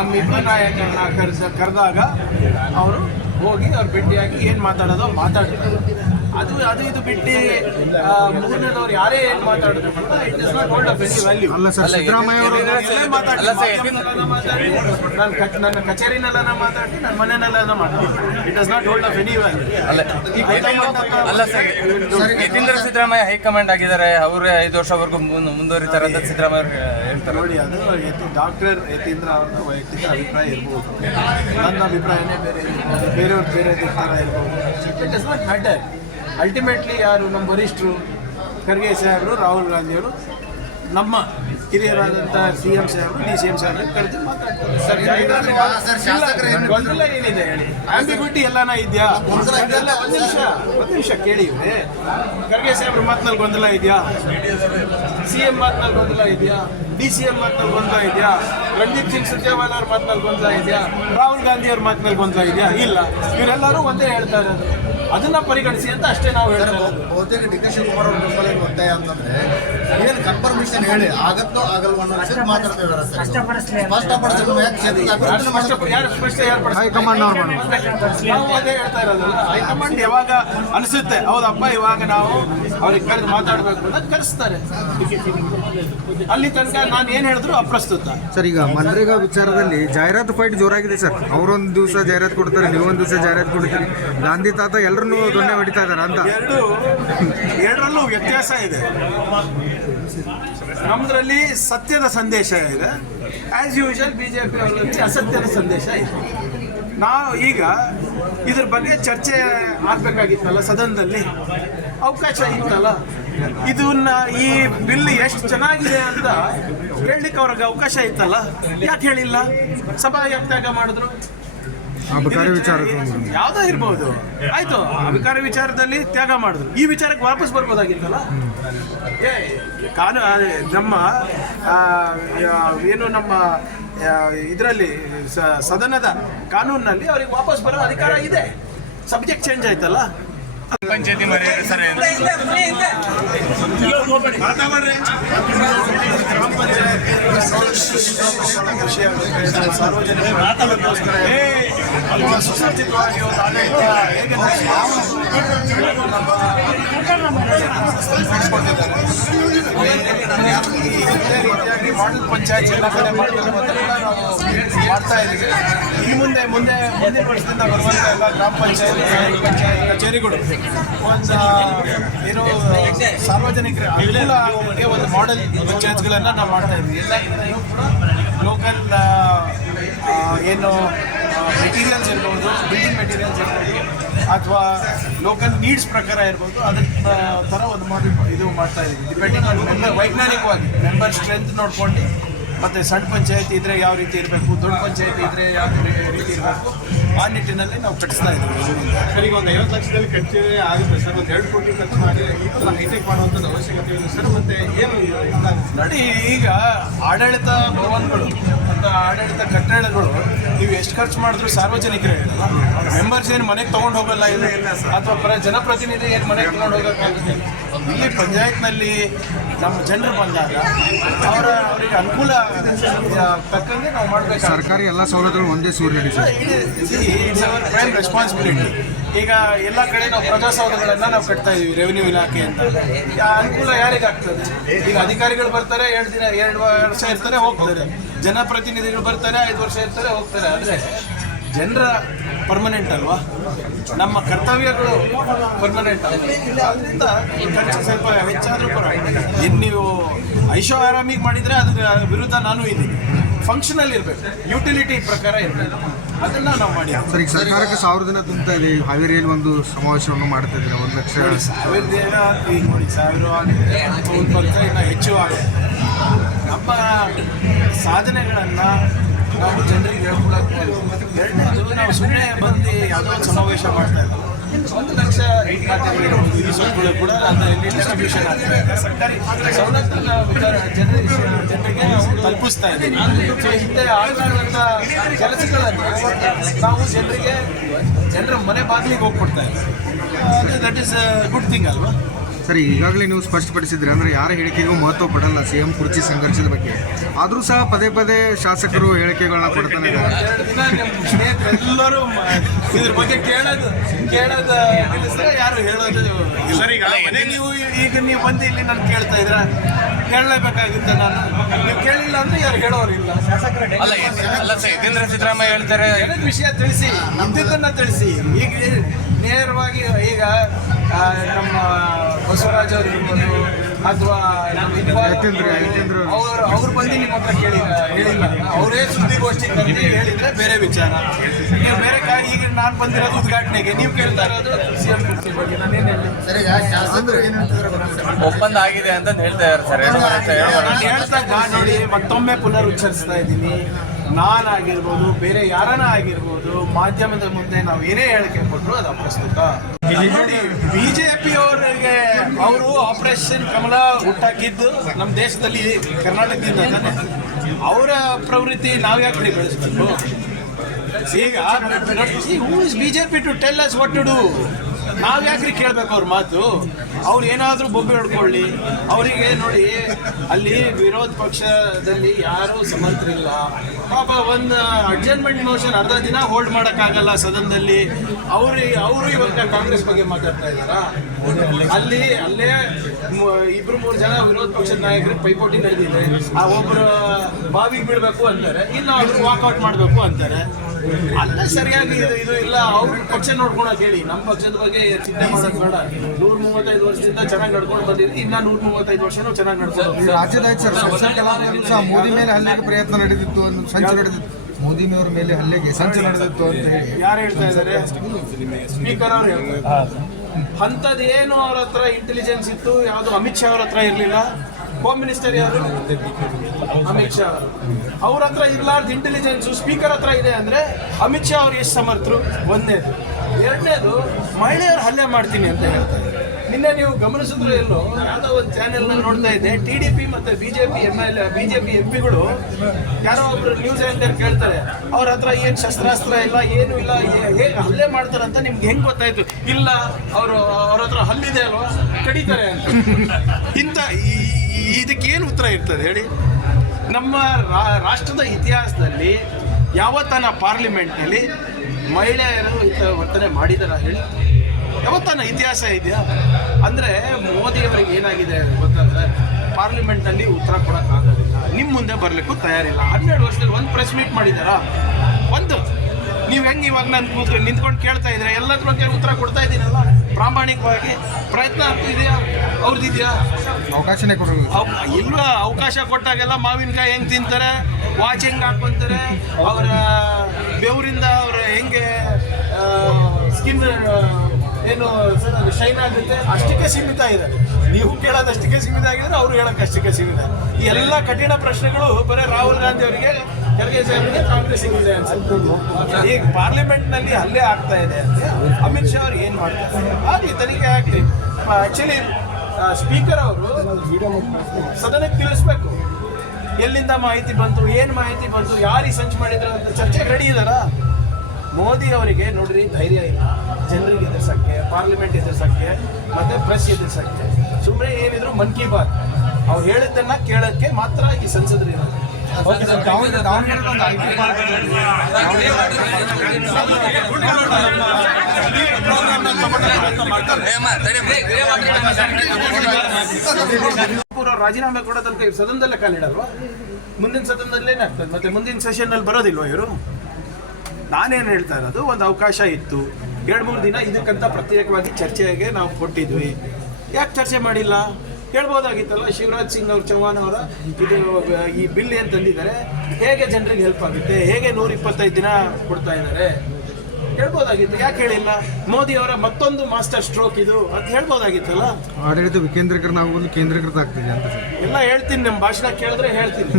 ನಮ್ಮಿಬ್ಬರು ನಾಯಕರನ್ನ ಕರೆದಾಗ ಅವರು ಹೋಗಿ ಅವ್ರು ಭೇಟಿಯಾಗಿ ಏನು ಮಾತಾಡೋದು ಮಾತಾಡ್ತಾರೆ. ಅದು ಇದು ಬಿಟ್ಟು ಮುಂದಿನದವ್ರು ಯಾರೇ ಏನು ಮಾಡಿದ್ರು it is not hold of any value. ಅಲ್ಲ ಸರ್, ಸಿದ್ದರಾಮಯ್ಯ ಅವರು ನನ್ನ ಕಚೇರಿನೆಲ್ಲ ಮಾತಾಡಿ ನನ್ನ ಮನೆಯಲ್ಲೆಲ್ಲ ಮಾತಾಡಿ it is not hold of any value. ಅಲ್ಲ ಸರ್, ಯತೀಂದ್ರ ಸಿದ್ದರಾಮಯ್ಯ ಹೈಕಮಾಂಡ್ ಆಗಿದ್ದಾರೆ, ಅವರೇ 5 ವರ್ಷವರೆಗೂ ಮುಂದುವರಿತಾರೆ ಅಂತ ಸಿದ್ದರಾಮಯ್ಯ ಹೇಳ್ತಾರೆ. ನೋಡಿ, ಅದು ಡಾಕ್ಟರ್ ಯತೀಂದ್ರ ಅವರ ವೈಯಕ್ತಿಕ ಅಭಿಪ್ರಾಯ ಇರ್ಬೋದು, ನನ್ನ ಅಭಿಪ್ರಾಯನೇ ಬೇರೆ ಇರ್ಬೋದು, ಬೇರೆಯವ್ರ ಬೇರೆ ಥರ ಇರ್ಬೋದು. It is not matter. Ultimately ಯಾರು ನಮ್ಮ ವರಿಷ್ಠರು ಖರ್ಗೆ ಸಾಹೇಬರು, ರಾಹುಲ್ ಗಾಂಧಿಯವರು ನಮ್ಮ ಹಿರಿಯರಾದಂಥ CM ಸಾಹೇಬರು, DCM ಸಾಹೇಬರು ಕರೆದು ಮಾತಾಡ್ತಾರೆ. ಗೊಂದಲ ಏನಿದೆ ಹೇಳಿ? ಆಂಬಿಗ್ವಿಟಿ ಎಲ್ಲಾನ ಇದೆಯಾ? ಒಂದು ನಿಮಿಷ ಕೇಳಿ. ಖರ್ಗೆ ಸಾಹೇಬ್ರ ಮಾತಿನಲ್ಲಿ ಗೊಂದಲ ಇದೆಯಾ? CM ಮಾತಿನಲ್ಲಿ ಗೊಂದಲ ಇದೆಯಾ? DCM ಮಾತಿನಲ್ಲಿ ಗೊಂದಲ ಇದೆಯಾ? ರಣದೀಪ್ ಸಿಂಗ್ ಸುರ್ಜೇವಾಲಾ ಅವ್ರ ಮಾತಿನಲ್ಲಿ ಗೊಂದಲ ಇದೆಯಾ? ರಾಹುಲ್ ಗಾಂಧಿ ಅವ್ರ ಮಾತಿನಲ್ಲಿ ಗೊಂದಲ ಇದೆಯಾ? ಇಲ್ಲ. ಇವರೆಲ್ಲರೂ ಒಂದೇ ಹೇಳ್ತಾ ಇರೋದು, ಅದನ್ನ ಪರಿಗಣಿಸಿ ಅಂತ ಅಷ್ಟೇ ನಾವು ಹೇಳ್ತಾ ಇರೋದು. ಬಹುತೇಕ DK ಶಿವಕುಮಾರ್ ಅವ್ರ ಬೆಂಬಲ ಒತ್ತಾಯ ಅಂತಂದ್ರೆ ಏನು ಕನ್ಫರ್ಮೇಷನ್ ಹೇಳಿ ಆಗತ್ತೋ ಆಗಲ್ವ ಅನ್ನೋ ವಿಷಯ ಮಾತಾಡ್ತಾ ಇದ್ದಾರೆ ಸರ್. ಹೈಕಮಾಂಡ್ ನಾವು ಅದೇ ಹೇಳ್ತಾ ಇರೋದು. ಹೈಕಮಾಂಡ್ ಯಾವಾಗ ಅನಿಸುತ್ತೆ ಹೌದಪ್ಪ ಇವಾಗ ನಾವು ಅವ್ರಿಗೆ ಕರೆದು ಮಾತಾಡಬೇಕು ಅಂತ ಕರೆಸ್ತಾರೆ. ಅಲ್ಲಿ ತನಕ ನಾನು ಏನು ಹೇಳಿದ್ರು ಅಪ್ರಸ್ತುತ. ಸರ್, ಈಗ ಮನ್ರೇಗಾ ವಿಚಾರದಲ್ಲಿ ಜಾಹೀರಾತು ಫೈಟ್ ಜೋರಾಗಿದೆ ಸರ್. ಅವರೊಂದು ದಿವಸ ಜಾಹೀರಾತು ಕೊಡ್ತಾರೆ, ನೀವೊಂದು ದಿವಸ ಜಾಹೀರಾತು ಕೊಡ್ತೀರಿ. ಗಾಂಧಿ ತಾತ ಎಲ್ಲರನ್ನೂ ದೊಣ್ಣೆ ಹೊಡಿತಾ ಇದಾರೆ ಅಂತ. ಎರಡರಲ್ಲೂ ವ್ಯತ್ಯಾಸ ಇದೆ. ನಮ್ಮದ್ರಲ್ಲಿ ಸತ್ಯದ ಸಂದೇಶ ಇದೆ, ಆಸ್ ಯೂಶುವಲ್ BJP ಅವರಲ್ಲಿ ಅಸತ್ಯದ ಸಂದೇಶ ಇದೆ. ನಾವು ಈಗ ಇದ್ರ ಬಗ್ಗೆ ಚರ್ಚೆ ಆಗಬೇಕಾಗಿತ್ತಲ್ಲ, ಸದನದಲ್ಲಿ ಅವಕಾಶ ಇತ್ತಲ್ಲ. ಇದನ್ನ ಈ ಬಿಲ್ ಎಷ್ಟು ಚೆನ್ನಾಗಿದೆ ಅಂತ ಹೇಳಲಿಕ್ಕೆ ಅವ್ರಿಗೆ ಅವಕಾಶ ಇತ್ತಲ್ಲ, ಯಾಕೆ ಹೇಳಿಲ್ಲ? ಸಭಾತ್ಯಾಗ ಮಾಡಿದ್ರು. ಅಬಕಾರಿ ವಿಚಾರ ಯಾವುದೋ ಇರ್ಬೋದು, ಆಯ್ತು, ಅಬಕಾರಿ ವಿಚಾರದಲ್ಲಿ ತ್ಯಾಗ ಮಾಡಿದ್ರು. ಈ ವಿಚಾರಕ್ಕೆ ವಾಪಸ್ ಬರ್ಬೋದಾಗಿತ್ತಲ್ಲ. ನಮ್ಮ ಏನು ನಮ್ಮ ಇದರಲ್ಲಿ ಸದನದ ಕಾನೂನಿನಲ್ಲಿ ಅವ್ರಿಗೆ ವಾಪಸ್ ಬರೋ ಅಧಿಕಾರ ಇದೆ. ಸಬ್ಜೆಕ್ಟ್ ಚೇಂಜ್ ಆಯ್ತಲ್ಲ. ಪಂಚಾಯತಿ ಮರ್ಯಾದೆ ಸರ್, ಸಾರ್ವಜನಿಕರಿಗೋಸ್ಕರ ಸುಸಜ್ಜಿತವಾಗಿ ಮಾಡೆಲ್ ಪಂಚಾಯತ್ ಎಲ್ಲ ಕಡೆ ಮಾಡ್ತಾ ಇದ್ದೀವಿ. ಈ ಮುಂದಿನ ವರ್ಷದಿಂದ ಬರುವಂಥ ಎಲ್ಲ ಗ್ರಾಮ ಪಂಚಾಯತ್ ಕಚೇರಿಗಳು ಒಂದು ಏನೋ ಸಾರ್ವಜನಿಕರ ಅನುಕೂಲ ಆಗೋಕ್ಕೆ ಒಂದು ಮಾಡೆಲ್ ಪಂಚಾಯತ್ಗಳನ್ನು ನಾವು ಮಾಡ್ತಾ ಇದ್ವಿ. ಎಲ್ಲ ಲೋಕಲ್ ಏನು ಮೆಟೀರಿಯಲ್ಸ್ ಇರ್ಬೋದು, ಬಿಲ್ಡಿಂಗ್ ಮೆಟೀರಿಯಲ್ಸ್ ಇರ್ಬೋದು, ಅಥವಾ ಲೋಕಲ್ ನೀಡ್ಸ್ ಪ್ರಕಾರ ಇರ್ಬೋದು, ಅದನ್ನ ಥರ ಒಂದು ಇದು ಮಾಡ್ತಾ ಇದ್ದೀವಿ. ಡಿಪೆಂಡಿಂಗ್ ಆನ್ ಮೆಂಬರ್, ವೈಜ್ಞಾನಿಕವಾಗಿ ಮೆಂಬರ್ ಸ್ಟ್ರೆಂತ್ ನೋಡ್ಕೊಂಡು, ಮತ್ತು ಸಣ್ಣ ಪಂಚಾಯತಿ ಇದ್ದರೆ ಯಾವ ರೀತಿ ಇರಬೇಕು, ದೊಡ್ಡ ಪಂಚಾಯತಿ ಇದ್ದರೆ ಯಾವ ರೀತಿ ಇರಬೇಕು, ಆ ನಿಟ್ಟಿನಲ್ಲಿ ನಾವು ಕಟ್ಟಿಸ್ತಾ ಇದ್ದೀವಿ. ಸರಿಗೆ ಒಂದು 50 ಲಕ್ಷದಲ್ಲಿ ಕಟ್ಟಿದ್ರೆ ಆಗುತ್ತೆ ಸರ್. ಒಂದು 2 ಕೋಟಿ ಖರ್ಚು ಮಾಡಿ ಈ ಥರ ಹೈಟೆಕ್ ಮಾಡುವಂಥದ್ದು ಅವಶ್ಯಕತೆ ಇದೆ ಸರ್. ಮತ್ತು ಏನು ನೋಡಿ, ಈಗ ಆಡಳಿತ ಭವನಗಳು ಮತ್ತು ಆಡಳಿತ ಕಟ್ಟಡಗಳು ನೀವು ಎಷ್ಟು ಖರ್ಚು ಮಾಡಿದ್ರು ಸಾರ್ವಜನಿಕರೇ ಇರಲ್ಲ. ಮೆಂಬರ್ಸ್ ಏನು ಮನೆಗೆ ತೊಗೊಂಡು ಹೋಗಲ್ಲ ಇಲ್ಲ, ಅಥವಾ ಜನಪ್ರತಿನಿಧಿ ಏನು ಮನೆಗೆ ತೊಗೊಂಡು ಹೋಗೋಕ್ಕಾಗುತ್ತೆ. ಇಲ್ಲಿ ಪಂಚಾಯತ್ನಲ್ಲಿ ನಮ್ಮ ಜನರು ಬಂದಾಗ ಅವರಿಗೆ ಅನುಕೂಲ ತಕ್ಕಂಗೆ ನಾವು ಮಾಡಬೇಕು. ಸರ್ಕಾರಿ ಎಲ್ಲ ಸೌಲಭ್ಯಗಳು ಒಂದೇ ಸೂರ್ಯಡಿ sir. It's our prime responsibility. ಈಗ ಎಲ್ಲ ಕಡೆ ನಾವು ಪ್ರಜಾಸೌಧಗಳನ್ನು ನಾವು ಕಟ್ತಾ ಇದೀವಿ, ರೆವಿನ್ಯೂ ಇಲಾಖೆ ಅಂತ. ಅನುಕೂಲ ಯಾರಿಗಾಗ್ತದೆ? ಈಗ ಅಧಿಕಾರಿಗಳು ಬರ್ತಾರೆ, 2 ವರ್ಷ ಇರ್ತಾರೆ, ಹೋಗ್ತಾರೆ. ಜನಪ್ರತಿನಿಧಿಗಳು ಬರ್ತಾರೆ, 5 ವರ್ಷ ಇರ್ತಾರೆ, ಹೋಗ್ತಾರೆ. ಆದರೆ ಜನರ ಪರ್ಮನೆಂಟ್ ಅಲ್ವಾ? ನಮ್ಮ ಕರ್ತವ್ಯಗಳು ಪರ್ಮನೆಂಟ್ ಅಲ್ವಾ? ಅದರಿಂದ ಖರ್ಚು ಸ್ವಲ್ಪ ಹೆಚ್ಚಾದರೂ ಪರವಾಗಿಲ್ಲ. ಇನ್ನು ನೀವು ಐಶೋ ಆರಾಮಿಗೆ ಮಾಡಿದರೆ ಅದ್ರ ವಿರುದ್ಧ ನಾನು ಇದ್ದೀನಿ. ಫಂಕ್ಷನಲ್ಲಿ ಇರಬೇಕು, ಯುಟಿಲಿಟಿ ಪ್ರಕಾರ ಇರಬೇಕು, ಅದನ್ನು ನಾವು ಮಾಡಿ. ಸರ್, ಈಗ ಸರ್ಕಾರಕ್ಕೆ 1000 ದಿನ ತುಂಬ್ತಾ ಇದೆ. ಹಾವೇರಿಯಲ್ಲಿ ಒಂದು ಸಮಾವೇಶವನ್ನು ಮಾಡ್ತಾ ಇದ್ದಾರೆ. 1 ಲಕ್ಷ 1000 ದಿನ ಈಗ ನೋಡಿ, 1000 ಆಗಿದೆ, 1% ಇನ್ನೂ ಹೆಚ್ಚು ಆಗಿದೆ. ನಮ್ಮ ಸಾಧನೆಗಳನ್ನು ನಾವು ಜನರಿಗೆ ಹೇಳ್ಕೊಳಕ್ಕೆ. ಎರಡನೇದು, ನಾವು ಸುಮ್ಮನೆ ಬಂದು ಯಾವುದೋ ಒಂದು ಸಮಾವೇಶ ಮಾಡ್ತಾ ಇದ್ದೀವಿ. 1 ಲಕ್ಷ ಖಾತೆಗಳಿರ್ಬೋದು, ಈ ಸೊತ್ತುಗಳು ಕೂಡ ಅದರಲ್ಲಿ ಡಿಸ್ಟ್ರಿಬ್ಯೂಷನ್ ಆಗ್ತದೆ. ಸರ್ಕಾರಿ ಸವಲತ್ತನ್ನು ಜನರಿಗೆ ನಾವು ತಲುಪಿಸ್ತಾ ಇದ್ದೀವಿ. ಸೊ ಹಿಂದೆ ಆಗಿರುವಂಥ ಕೆಲಸಗಳನ್ನು ನಾವು ಜನರ ಮನೆ ಬಾಗಿಲಿಗೆ ಹೋಗ್ಕೊಡ್ತಾ ಇದ್ದೀವಿ. ದಟ್ ಈಸ್ ಗುಡ್ ಥಿಂಗ್ ಅಲ್ವಾ? ಸರ್ ಈಗಾಗಲೇ ನೀವು ಸ್ಪಷ್ಟಪಡಿಸಿದ್ರಿ ಅಂದರೆ ಯಾರ ಹೇಳಿಕೆಗೂ ಮಹತ್ವ ಪಡಲ್ಲ ಸಿಎಂ ಕುರ್ಚಿ ಸಂಘರ್ಷದ ಬಗ್ಗೆ, ಆದರೂ ಸಹ ಪದೇ ಪದೇ ಶಾಸಕರು ಹೇಳಿಕೆಗಳನ್ನ ಕೊಡ್ತಾನೆ ಇದ್ದಾರೆ. 2 ದಿನ ನಮ್ಮ ಸ್ನೇಹಿತರೆಲ್ಲರೂ ಇದ್ರ ಬಗ್ಗೆ ಕೇಳೋದು ನಿಲ್ಲಿಸಿದ್ರೆ ಯಾರು ಹೇಳೋದು ಸರ್, ಈಗ ನೀವು ಬಂದು ಇಲ್ಲಿ ನಾನು ಕೇಳ್ತಾ ಇದ್ರ ಹೇಳಲೇಬೇಕಾಗಿತ್ತು. ನಾನು ನೀವು ಕೇಳಿಲ್ಲ ಅಂದ್ರೆ ಯಾರು ಹೇಳೋರಿಲ್ಲ. ಅಲ್ಲ ಸರ್, ಯತೀಂದ್ರ ಸಿದ್ದರಾಮಯ್ಯ ಹೇಳ್ತಾರೆ ಹೇಳಿದ ವಿಷಯ ತಿಳಿಸಿ, ಇದ್ದಿದ್ದನ್ನ ತಿಳಿಸಿ. ಈಗ ನೇರವಾಗಿ ಈಗ ನಮ್ಮ ಬಸವರಾಜ್ ಅವರು ಇರ್ಬೋದು ಅಥವಾ ಅವ್ರು ಬಂದು ನಿಮ್ಮ ಹತ್ರ ಹೇಳಿಲ್ಲ, ಅವರೇ ಸುದ್ದಿಗೋಷ್ಠಿ ಕರೆದು ಹೇಳಿದ್ರೆ ಬೇರೆ ವಿಚಾರ. ನೀವು ಬೇರೆ ಈಗ ನಾನು ಬಂದಿರೋದು ಉದ್ಘಾಟನೆಗೆ, ನೀವು ಕೇಳ್ತಾ ಇರೋದು ಸಿಎಂ ಕುರ್ಚಿ ಬಗ್ಗೆ. ನಾನೇನು ಹೇಳಿ ಸರ್, ಈಗ ಶಾಸಕರು ಏನು ಹೇಳ್ತಿದ್ದಾರೆ ಗೊತ್ತಾ ಸರ್? ಒಪ್ಪಂದ ಆಗಿದೆ ಅಂತ ಹೇಳ್ತಾ ಇದ್ದಾರೆ ಸರ್. ನಾನು ಹೇಳ್ತಾ ನೋಡಿ ಮತ್ತೊಮ್ಮೆ ಉಚ್ಚರಿಸ್ತಾ ಇದ್ದೀನಿ, ನಾನಾಗಿರ್ಬೋದು ಬೇರೆ ಯಾರನ್ನ ಆಗಿರ್ಬೋದು ಮಾಧ್ಯಮದ ಮುಂದೆ ನಾವು ಏನೇ ಹೇಳಿಕೆ ಕೊಟ್ಟರು ಅದು ಅಪ್ರಸ್ತುತ. ನೋಡಿ, ಬಿಜೆಪಿ ಅವರಿಗೆ ಅವರು ಆಪರೇಷನ್ ಕಮಲ ಹುಟ್ಟಾಕಿದ್ದು ನಮ್ಮ ದೇಶದಲ್ಲಿ ಕರ್ನಾಟಕದಿಂದ ತಾನೆ. ಅವರ ಪ್ರವೃತ್ತಿ ನಾವು ಯಾಕೆ ಬೆಳೆಸ್ಬೇಕು? ಈಗ who is BJP to tell us what to do? ನಾವು ಯಾಕ್ರಿ ಕೇಳಬೇಕು ಅವ್ರ ಮಾತು? ಅವ್ರು ಏನಾದರೂ ಬೊಬ್ಬೆ ಹೊಡ್ಕೊಳ್ಳಿ. ಅವರಿಗೆ ನೋಡಿ, ಅಲ್ಲಿ ವಿರೋಧ ಪಕ್ಷದಲ್ಲಿ ಯಾರೂ ಸಮರ್ಥರಿಲ್ಲ. ಪಾಪ ಒಂದು ಅಡ್ಜಸ್ಟ್ಮೆಂಟ್ ಮೋಷನ್ ಅರ್ಧ ದಿನ ಹೋಲ್ಡ್ ಮಾಡೋಕ್ಕಾಗಲ್ಲ ಸದನದಲ್ಲಿ. ಅವರು ಇವಾಗ ಕಾಂಗ್ರೆಸ್ ಬಗ್ಗೆ ಮಾತಾಡ್ತಾ ಇದ್ದಾರಾ? ಅಲ್ಲೇ 2-3 ಜನ ವಿರೋಧ ಪಕ್ಷದ ನಾಯಕರಿಗೆ ಪೈಪೋಟಿ ನಡೆದಿದೆ. ಆ ಒಬ್ಬರು ಬಾವಿಗೆ ಬೀಳಬೇಕು ಅಂತಾರೆ, ಇನ್ನು ಅವರು ವಾಕೌಟ್ ಮಾಡಬೇಕು ಅಂತಾರೆ. ಅಲ್ಲ ಸರಿಯಾಗಿ ಇದು ಇಲ್ಲ. ಅವ್ರ ಪಕ್ಷ ನೋಡ್ಕೊಳಕ್ ಹೇಳಿ. ನಮ್ಮ ಪಕ್ಷದ ಬಗ್ಗೆ ಚಿಂತೆ ಮಾಡೋದು ಬೇಡ. 135 ವರ್ಷದಿಂದ ಚೆನ್ನಾಗಿ ನಡ್ಕೊಂಡು ಬಂದಿದೆ, ಇನ್ನ 135 ವರ್ಷನೂ ಚೆನ್ನಾಗಿ ನಡ್ಕೊಂಡು. ರಾಜ್ಯದಾಯ್ತು ಸರ್, ಮೋದಿ ಮೇಲೆ ಹಲ್ಲೆಗೆ ಪ್ರಯತ್ನ ನಡೆದಿತ್ತು, ಒಂದು ಸಂಚು ನಡೆದಿತ್ತು. ಮೋದಿ ಅವರ ಮೇಲೆ ಹಲ್ಲೆಗೆ ಸಂಚು ನಡೆದಿತ್ತು ಅಂತ ಹೇಳಿ ಯಾರು ಹೇಳ್ತಾ ಇದ್ದಾರೆ? ಸ್ಪೀಕರ್ ಅವ್ರು ಹೇಳ್ತಾರೆ. ಅಂಥದ್ದೇನು ಅವ್ರ ಹತ್ರ ಇಂಟೆಲಿಜೆನ್ಸ್ ಇತ್ತು, ಯಾವುದು ಅಮಿತ್ ಶಾ ಅವ್ರ ಹತ್ರ ಇರಲಿಲ್ಲ. ಹೋಮ್ ಮಿನಿಸ್ಟರ್ ಯಾರು? ಅಮಿತ್ ಶಾ. ಅವ್ರ ಹತ್ರ ಇರ್ಲಾರ್ದು ಇಂಟೆಲಿಜೆನ್ಸು ಸ್ಪೀಕರ್ ಹತ್ರ ಇದೆ ಅಂದ್ರೆ ಅಮಿತ್ ಶಾ ಅವ್ರು ಎಷ್ಟು ಸಮರ್ಥರು? ಒಂದನೇದು. ಎರಡನೇದು, ಮಹಿಳೆಯರು ಹಲ್ಲೆ ಮಾಡ್ತೀನಿ ಅಂತ ಹೇಳ್ತಾರೆ. ನಿನ್ನೆ ನೀವು ಗಮನಿಸಿದ್ರೆ ಎಲ್ಲೋ ಯಾವುದೋ ಒಂದು ಚಾನೆಲ್ನಲ್ಲಿ ನೋಡ್ತಾ ಇದ್ದೆ, TDP ಮತ್ತು ಬಿಜೆಪಿ MP ಗಳು ಯಾರೋ ಒಬ್ರು ನ್ಯೂಸ್ ಆಂಕರ್ ಕೇಳ್ತಾರೆ, ಅವ್ರ ಹತ್ರ ಏನು ಶಸ್ತ್ರಾಸ್ತ್ರ ಇಲ್ಲ, ಏನೂ ಇಲ್ಲ, ಹೇಗೆ ಹಲ್ಲೆ ಮಾಡ್ತಾರಂತ ನಿಮ್ಗೆ ಹೆಂಗೆ ಗೊತ್ತಾಯ್ತು? ಇಲ್ಲ, ಅವ್ರ ಹತ್ರ ಹಲ್ಲಿದೆ ಅಲ್ವಾ, ಕಡಿತಾರೆ ಅಂತ. ಇದಕ್ಕೇನು ಉತ್ತರ ಇರ್ತದೆ ಹೇಳಿ? ನಮ್ಮ ರಾಷ್ಟ್ರದ ಇತಿಹಾಸದಲ್ಲಿ ಯಾವತ್ತನ ಪಾರ್ಲಿಮೆಂಟ್ನಲ್ಲಿ ಮಹಿಳೆಯರು ವರ್ತನೆ ಮಾಡಿದಾರ ಹೇಳಿ? ಯಾವತ್ತನ ಇತಿಹಾಸ ಇದೆಯಾ? ಅಂದರೆ ಮೋದಿಯವರಿಗೆ ಏನಾಗಿದೆ ಗೊತ್ತಂದ್ರೆ, ಪಾರ್ಲಿಮೆಂಟ್ನಲ್ಲಿ ಉತ್ತರ ಕೊಡೋಕ್ಕಾಗೋದಿಲ್ಲ, ನಿಮ್ಮ ಮುಂದೆ ಬರಲಿಕ್ಕೂ ತಯಾರಿಲ್ಲ. 12 ವರ್ಷದಲ್ಲಿ ಒಂದು ಪ್ರೆಸ್ ಮೀಟ್ ಮಾಡಿದಾರಾ? ಒಂದು. ನೀವು ಹೆಂಗೆ ಇವಾಗ ನಾನು ನಿಂತ್ಕೊಂಡು ಕೇಳ್ತಾ ಇದ್ರೆ ಎಲ್ಲದ್ರ ಬಗ್ಗೆ ಉತ್ತರ ಕೊಡ್ತಾ ಇದ್ದೀನಲ್ಲ ಪ್ರಾಮಾಣಿಕವಾಗಿ? ಪ್ರಯತ್ನ ಇದೆಯಾ ಅವ್ರದ್ದಿದೆಯಾ? ಅವಕಾಶನೇ ಕೊಡೋದು ಇಲ್ವಾ? ಅವಕಾಶ ಕೊಟ್ಟಾಗೆಲ್ಲ ಮಾವಿನಕಾಯಿ ಹೆಂಗೆ ತಿಂತಾರೆ, ವಾಚ್ ಹೆಂಗೆ ಹಾಕ್ಕೊಂತಾರೆ, ಅವರ ಬೆವರಿಂದ ಅವ್ರ ಹೆಂಗೆ ಸ್ಕಿನ್ ಏನು ಶೈನ್ ಆಗುತ್ತೆ, ಅಷ್ಟಕ್ಕೆ ಸೀಮಿತ ಇದೆ. ನೀವು ಕೇಳೋದಷ್ಟಕ್ಕೆ ಸೀಮಿತ ಆಗಿದ್ರೆ ಅವರು ಹೇಳೋಕೆ ಅಷ್ಟಕ್ಕೆ ಸೀಮಿತ. ಈ ಎಲ್ಲ ಕಠಿಣ ಪ್ರಶ್ನೆಗಳು ಬರೀ ರಾಹುಲ್ ಗಾಂಧಿ ಅವರಿಗೆ, ಖರ್ಗೆ ಸಾಹೇಬರಿಗೆ, ಕಾಂಗ್ರೆಸ್ಸಿಗೆ ಇದೆ ಅನ್ಸುತ್ತೆ. ಈಗ ಪಾರ್ಲಿಮೆಂಟ್ನಲ್ಲಿ ಹಲ್ಲೆ ಆಗ್ತಾ ಇದೆ ಅಂದರೆ ಅಮಿತ್ ಶಾ ಅವ್ರು ಏನು ಮಾಡ್ತಾರೆ? ಆಗಲಿ, ತನಿಖೆ ಆಗಲಿ. ಆ್ಯಕ್ಚುಲಿ ಸ್ಪೀಕರ್ ಅವರು ಸದನಕ್ಕೆ ತಿಳಿಸ್ಬೇಕು, ಎಲ್ಲಿಂದ ಮಾಹಿತಿ ಬಂತು, ಏನು ಮಾಹಿತಿ ಬಂತು, ಯಾರಿಗೆ ಸಂಚು ಮಾಡಿದ್ರು ಅಂತ ಚರ್ಚೆಗೆ ರೆಡಿ ಇದ್ದಾರಾ? ಮೋದಿ ಅವರಿಗೆ ನೋಡ್ರಿ ಧೈರ್ಯ ಇಲ್ಲ, ಜನರಿಗೆ ಎದುರಿಸೋಕ್ಕೆ, ಪಾರ್ಲಿಮೆಂಟ್ ಎದುರಿಸೋಕ್ಕೆ, ಮತ್ತು ಪ್ರೆಸ್ ಎದುರಿಸೋಕ್ಕೆ. ಸುಮ್ಮನೆ ಏನಿದ್ರು ಮನ್ ಕಿ ಬಾತ್ ಅವ್ರು ಹೇಳಿದ್ದನ್ನು ಕೇಳೋಕ್ಕೆ ಮಾತ್ರ ಈ ಸಂಸದರು ಇರೋದು. ರಾಜೀನಾಮೆ ಕೊಡೋ ತನಕ ಇವ್ರು ಸದನದಲ್ಲೇ ಕಾಲಿಡಲ್ವಾ? ಮುಂದಿನ ಸದನದಲ್ಲಿ ಏನಾಗ್ತದೆ? ಮತ್ತೆ ಮುಂದಿನ ಸೆಷನ್ನಲ್ಲಿ ಬರೋದಿಲ್ವ ಇವರು? ನಾನೇನು ಹೇಳ್ತಾ ಇರೋದು, ಒಂದು ಅವಕಾಶ ಇತ್ತು, 2-3 ದಿನ ಇದಕ್ಕಂತ ಪ್ರತ್ಯೇಕವಾಗಿ ಚರ್ಚೆಗೆ ನಾವು ಕೊಟ್ಟಿದ್ವಿ. ಯಾಕೆ ಚರ್ಚೆ ಮಾಡಿಲ್ಲ? ಹೇಳ್ಬೋದಾಗಿತ್ತಲ್ಲ. ಶಿವರಾಜ್ ಸಿಂಗ್ ಚೌಹಾಣ್ ಅವರ ಇದು ಈ ಬಿಲ್ ಏನು ತಂದಿದ್ದಾರೆ, ಹೇಗೆ ಜನರಿಗೆ ಹೆಲ್ಪ್ ಆಗುತ್ತೆ, ಹೇಗೆ 125 ದಿನ ಕೊಡ್ತಾ ಇದ್ದಾರೆ ಹೇಳ್ಬೋದಾಗಿತ್ತು. ಯಾಕೆ ಹೇಳಿಲ್ಲ? ಮೋದಿ ಅವರ ಮತ್ತೊಂದು ಮಾಸ್ಟರ್ ಸ್ಟ್ರೋಕ್ ಇದು ಅಂತ ಹೇಳ್ಬೋದಾಗಿತ್ತಲ್ಲ. ಆಡಳಿತ ವಿಕೇಂದ್ರೀಕರಣ ಆಗುವುದು ಕೇಂದ್ರೀಕೃತ ಆಗ್ತಿದೆ ಅಂತ ಎಲ್ಲ ಹೇಳ್ತೀನಿ. ನಮ್ಮ ಭಾಷಣ ಕೇಳಿದ್ರೆ ಹೇಳ್ತೀನಿ.